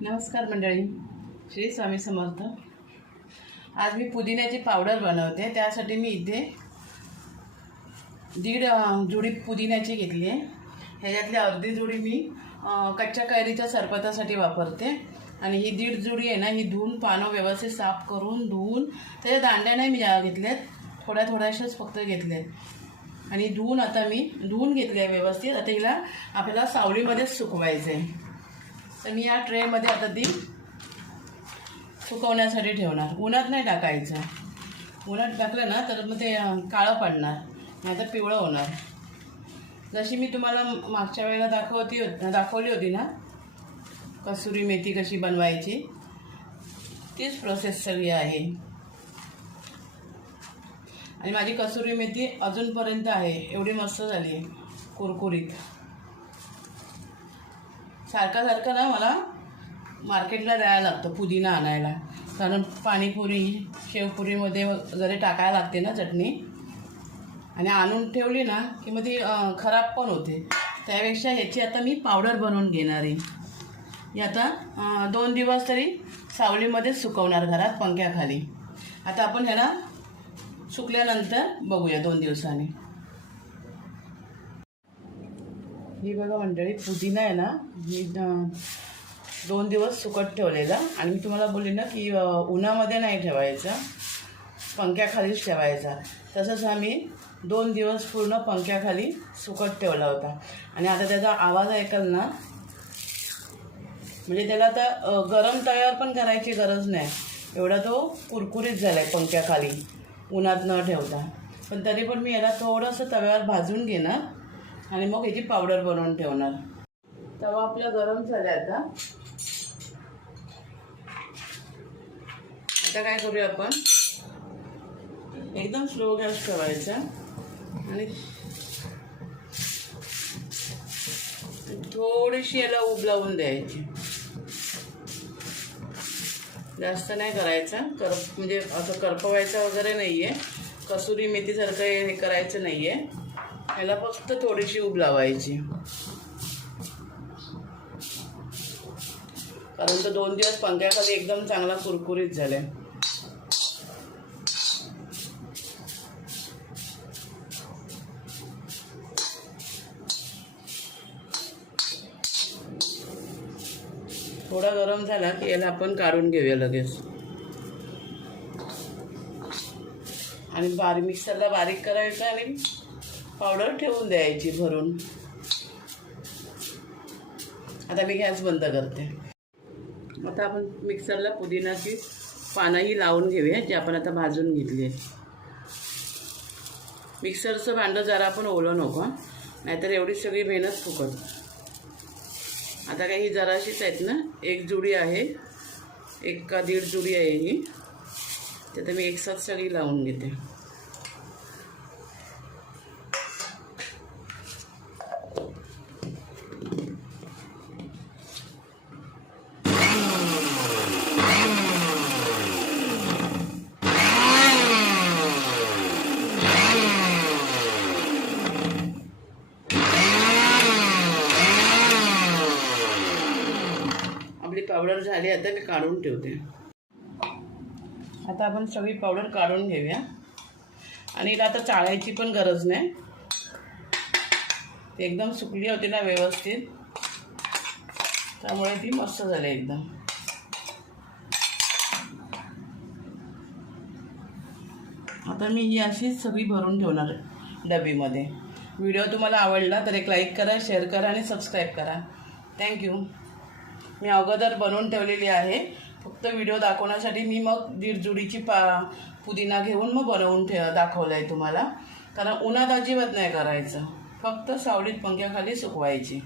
नमस्कार मंडळी. श्री स्वामी समर्थ. आज मी पुदिन्याची पावडर बनवते. त्यासाठी मी इथे दीड जोडी जुडी पुदिन्याची घेतली आहे. ह्याच्यातली अर्धी जुडी मी कच्च्या कैरीच्या सरबतासाठी वापरते. आणि ही दीड जुडी आहे ना ही धुवून पानं व्यवस्थित साफ करून धुवून त्याच्या दांड्या नाही मी जा- घेतल्यात थोड्या थोड्याशाच फक्त घेतल्यात. आणि धुवून आता मी धुवून घेतली आहे व्यवस्थित. आता हिला आपल्याला सावलीमध्येच सुकवायचं आहे तर मी या ट्रेमध्ये आता ती सुकवण्यासाठी ठेवणार. उन्हात नाही टाकायचं. उन्हात टाकलं ना तर मग ते काळं पडणार. नाही तर पिवळं होणार. जशी मी तुम्हाला मागच्या वेळेला दाखवती होत दाखवली होती ना कसुरी मेथी कशी बनवायची तीच प्रोसेस सगळी आहे. आणि माझी कसुरी मेथी अजूनपर्यंत आहे. एवढी मस्त झाली आहे. कुरकुरीत. सारखा सारखा ना मला मार्केटला जायला लागतं पुदिना आणायला. कारण पाणीपुरी शेवपुरीमध्ये वगैरे टाकायला लागते ना चटणी आणि आणून ठेवली ना की मग ती खराब पण होते. त्यापेक्षा ह्याची आता मी पावडर बनवून घेणार आहे. ही आता दोन दिवस तरी सावलीमध्येच सुकवणार घरात पंख्याखाली. आता आपण ह्याला सुकल्यानंतर बघूया दोन दिवसांनी. ही बघा मंडळी पुदिना आहे ना मी दोन दिवस सुकट ठेवलेला. आणि मी तुम्हाला बोलली ना की उन्हामध्ये नाही ठेवायचा पंख्याखालीच ठेवायचा. तसंच आम्ही दोन दिवस पूर्ण पंख्याखाली सुकट ठेवला होता. आणि आता त्याचा आवाज ऐकाल ना म्हणजे त्याला आता गरम तयार पण करायची गरज नाही. एवढा तो कुरकुरीत झाला आहे पंख्याखाली उन्हात न ठेवता. पण तरी पण मी याला थोडंसं तव्यावर भाजून घेणार. आणि मग याची पावडर बनवून ठेवणार. तवा आपला गरम झाला आता. आता काय करूया आपण? एकदम स्लो गॅस ठेवायचा. आणि थोडीशी याला उब लावून द्यायची. जास्त नाही करायचं. कर म्हणजे असं करपवायचं वगैरे नाही आहे कसुरी मेथीसारखं हे करायचं नाही आहे याला फक्त थोडीशी उब लावायची. कारण तो दोन दिवस पंख्याखाली एकदम चांगला कुरकुरीत झालाय. थोडा गरम झाला की याला आपण काढून घेऊया लगेच. आणि बारीक मिक्सरला बारीक करायचं आणि पावडर ठेवून द्यायची भरून. आता मी गॅस बंद करते. आता आपण मिक्सरला पुदिनाची पानंही लावून घेऊया जे आपण आता भाजून घेतली आहेत मिक्सरचं भांडं जरा आपण ओलं नको नाहीतर एवढी सगळी मेहनत फुकट. आता काही ही जराशीच आहेत ना एक जुडी आहे एक का दीड जुडी आहे ही. तर मी एकसाथ सगळी लावून घेते आपली पावडर झाली आता मी काढून ठेवते. आता आपण सगळी पावडर काढून घेऊया. आणि हिला आता चाळायची पण गरज नाही. एकदम सुकली होती ना व्यवस्थित. त्यामुळे ती मस्त झाली एकदम. आता मी ही अशीच सगळी भरून ठेवणार डबीमध्ये व्हिडिओ तुम्हाला आवडला तर एक लाईक करा शेअर करा आणि सबस्क्राईब करा. थँक्यू मी अगोदर बनवून ठेवलेली आहे. फक्त व्हिडिओ दाखवण्यासाठी मी मग दीड जुडीची पा पुदिना घेऊन मग बनवून ठेव दाखवलं आहे तुम्हाला. कारण उन्हात अजिबात नाही करायचं. फक्त सावलीत पंख्याखाली सुकवायची.